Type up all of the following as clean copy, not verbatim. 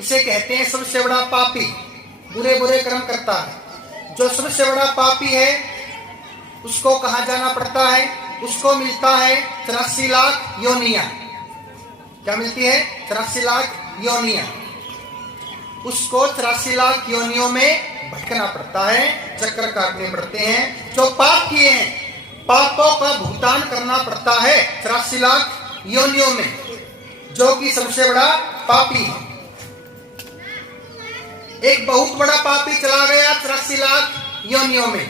इसे कहते हैं सबसे बड़ा पापी, बुरे बुरे कर्म करता है। जो सबसे बड़ा पापी है उसको कहाँ जाना पड़ता है? उसको मिलता है 84 लाख योनियां। क्या मिलती है? 84 लाख योनियां। उसको 84 लाख योनियों में भटकना पड़ता है, चक्कर काटने पड़ते हैं। जो पाप किए हैं, पापों का भुगतान करना पड़ता है 84 लाख योनियों में, जो कि सबसे बड़ा पापी है। एक बहुत बड़ा पापी चला गया 84 लाख योनियों में,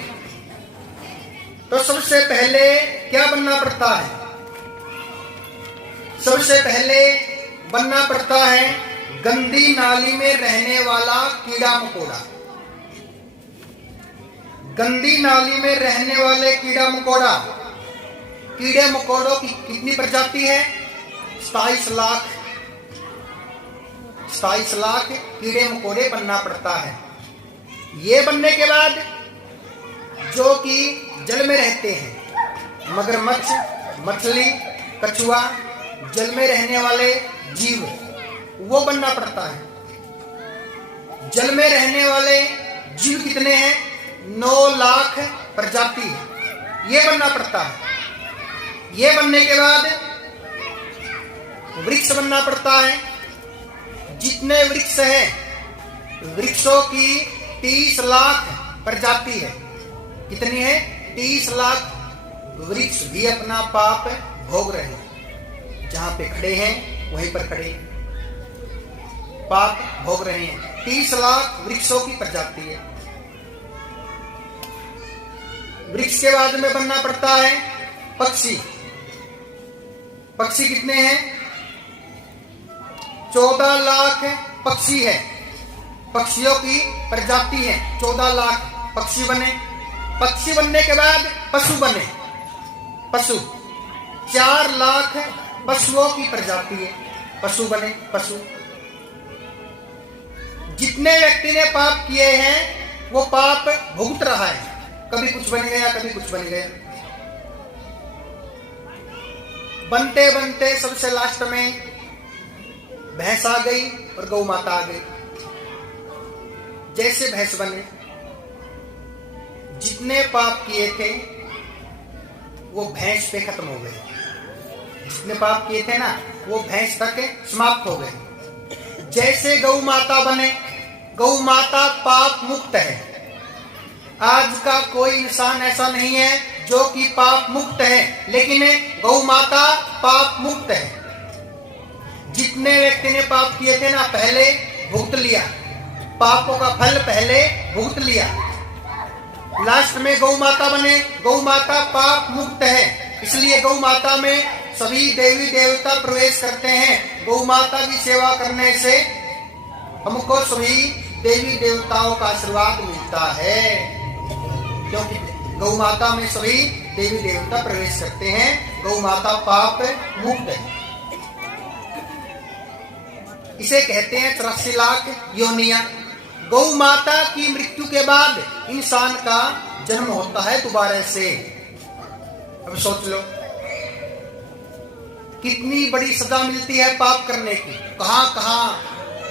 तो सबसे पहले क्या बनना पड़ता है? सबसे पहले बनना पड़ता है गंदी नाली में रहने वाला कीड़ा मकोड़ा। गंदी नाली में रहने वाले कीड़ा मकोड़ा, कीड़े मकोड़ों की कितनी प्रजाति है? 27 लाख। 27 लाख कीड़े मकोड़े बनना पड़ता है। ये बनने के बाद जो कि जल में रहते हैं, मगरमच्छ, मछली, कछुआ, जल में रहने वाले जीव, वो बनना पड़ता है। जल में रहने वाले जीव कितने हैं? 9 लाख प्रजाति है। ये बनना पड़ता है। ये बनने के बाद वृक्ष बनना पड़ता है। जितने वृक्ष हैं, वृक्षों की 30 लाख प्रजाति है। कितनी है? 30 लाख वृक्ष भी अपना पाप भोग रहे हैं। जहां पे खड़े हैं वहीं पर खड़े पाप भोग रहे हैं। 30 लाख वृक्षों की प्रजाति है। वृक्ष के बाद में बनना पड़ता है पक्षी। पक्षी कितने हैं? 14 लाख पक्षी है। पक्षियों की प्रजाति है। 14 लाख पक्षी बने। पक्षी बनने के बाद पशु बने। पशु 4 लाख पशुओं की प्रजाति है। पशु बने। पशु, जितने व्यक्ति ने पाप किए हैं वो पाप भुगत रहा है। कभी कुछ बन गया, कभी कुछ बन गया। बनते बनते सबसे लास्ट में भैंस आ गई और गौ माता आ गई। जैसे भैंस बने, जितने पाप किए थे वो भैंस पे खत्म हो गए। जितने पाप किए थे ना, वो भैंस तक समाप्त हो गए। जैसे गौ माता बने, गौ माता पाप मुक्त है। आज का कोई इंसान ऐसा नहीं है जो कि पाप मुक्त है, लेकिन गौ माता पाप मुक्त है। जितने व्यक्ति ने पाप किए थे ना, पहले भुगत लिया। पापों का फल पहले भुगत लिया। लास्ट में गौ माता बने। गौ माता पाप मुक्त है, इसलिए गौ माता में सभी देवी देवता प्रवेश करते हैं। गौ माता की सेवा करने से हमको सभी देवी देवताओं का आशीर्वाद मिलता है, क्योंकि गौ माता में सभी देवी देवता प्रवेश करते हैं। गौ माता पाप मुक्त है। इसे कहते हैं 84 लाख योनियां। गौ माता की मृत्यु के बाद इंसान का जन्म होता है दोबारा से। अब सोच लो कितनी बड़ी सजा मिलती है पाप करने की। कहां कहां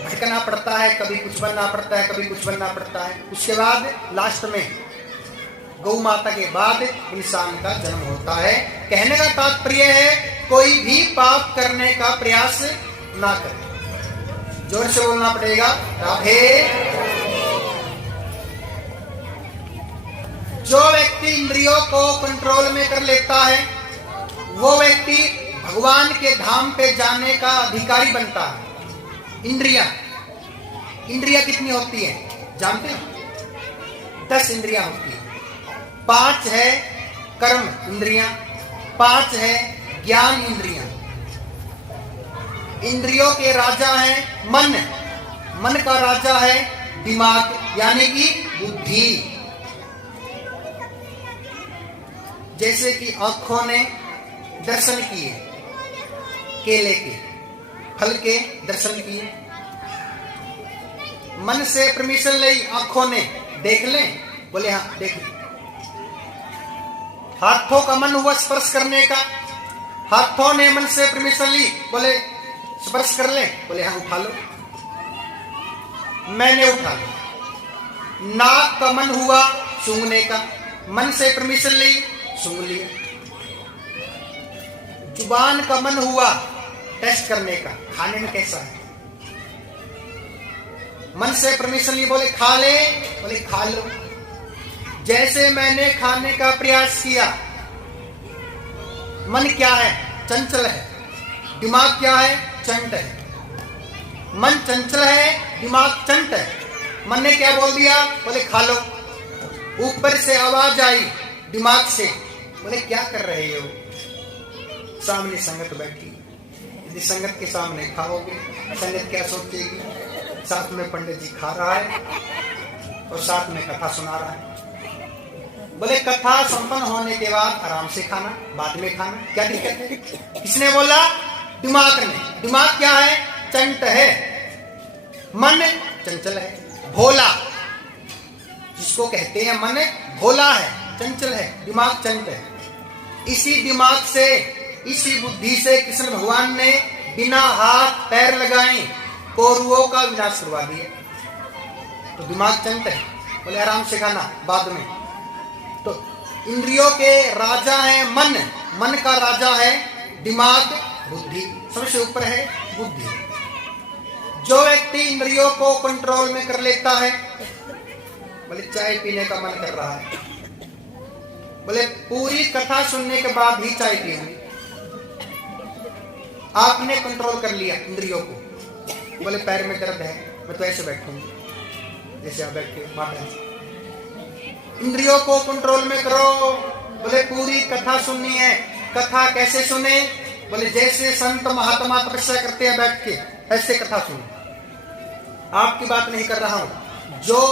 भटकना पड़ता है, कभी कुछ बनना पड़ता है, कभी कुछ बनना पड़ता है। उसके बाद लास्ट में गौ माता के बाद इंसान का जन्म होता है। कहने का तात्पर्य है कोई भी पाप करने का प्रयास ना करे। जोर से बोलना पड़ेगा, राधे। जो व्यक्ति इंद्रियों को कंट्रोल में कर लेता है वो व्यक्ति भगवान के धाम पे जाने का अधिकारी बनता है। इंद्रियां कितनी होती है जानते हो? 10 इंद्रियां होती है। 5 है कर्म इंद्रियां, 5 है ज्ञान इंद्रियां। इंद्रियों के राजा है मन। मन का राजा है दिमाग, यानी कि बुद्धि। जैसे कि आंखों ने दर्शन किए, केले के फल के दर्शन किए। मन से परमिशन ली, आंखों ने देख लें, बोले हाँ देख लें। हाथों का मन हुआ स्पर्श करने का, हाथों ने मन से परमिशन ली, बोले स्पर्श कर ले, बोले हाँ उठा लो। मैंने उठा लिया। नाक का मन हुआ सूंघने का, मन से परमिशन ली, सूंघ लिया। जुबान का मन हुआ टेस्ट करने का, खाने में कैसा है, मन से परमिशन ली, बोले खा ले, बोले खा लो। जैसे मैंने खाने का प्रयास किया, मन क्या है, चंचल है, दिमाग क्या है, चंट है। मन चंचल है, दिमाग चंट है। मन ने क्या बोल दिया, बोले खा लो। ऊपर से आवाज आई दिमाग से, बोले क्या कर रहे हो, सामने संगत बैठी, यदि संगत के सामने खाओगे संगत क्या सोचेगी, साथ में पंडित जी खा रहा है और साथ में कथा सुना रहा है। बोले कथा संपन्न होने के बाद आराम से खाना, बाद में खाना, क्या दिक्कत है। किसने बोला, दिमाग ने। दिमाग क्या है, चंट है। मन चंचल है, भोला, जिसको कहते हैं मन भोला है, चंचल है, दिमाग चंट है। इसी दिमाग से, इसी बुद्धि से कृष्ण भगवान ने बिना हाथ पैर लगाए कौरवों का विनाश करवा दिया। तो दिमाग चंट है, बोले आराम से खाना, बाद में। तो इंद्रियों के राजा है मन, मन का राजा है दिमाग, बुद्धि सबसे ऊपर है बुद्धि। जो व्यक्ति इंद्रियों को कंट्रोल में कर लेता है, बोले चाय पीने का मन कर रहा है, बोले पूरी कथा सुनने के बाद ही चाय पीऊंगी। आपने कंट्रोल कर लिया इंद्रियों को, बोले पैर में दर्द है, मैं तो ऐसे बैठूंगी जैसे आप बैठे माता जी। इंद्रियों को कंट्रोल में करो, बोले पूरी कथा सुननी है। कथा कैसे सुने, बोले जैसे संत महात्मा तपस्या करते हैं बैठ के, ऐसे कथा सुनो। आपकी बात नहीं कर रहा हूं, जो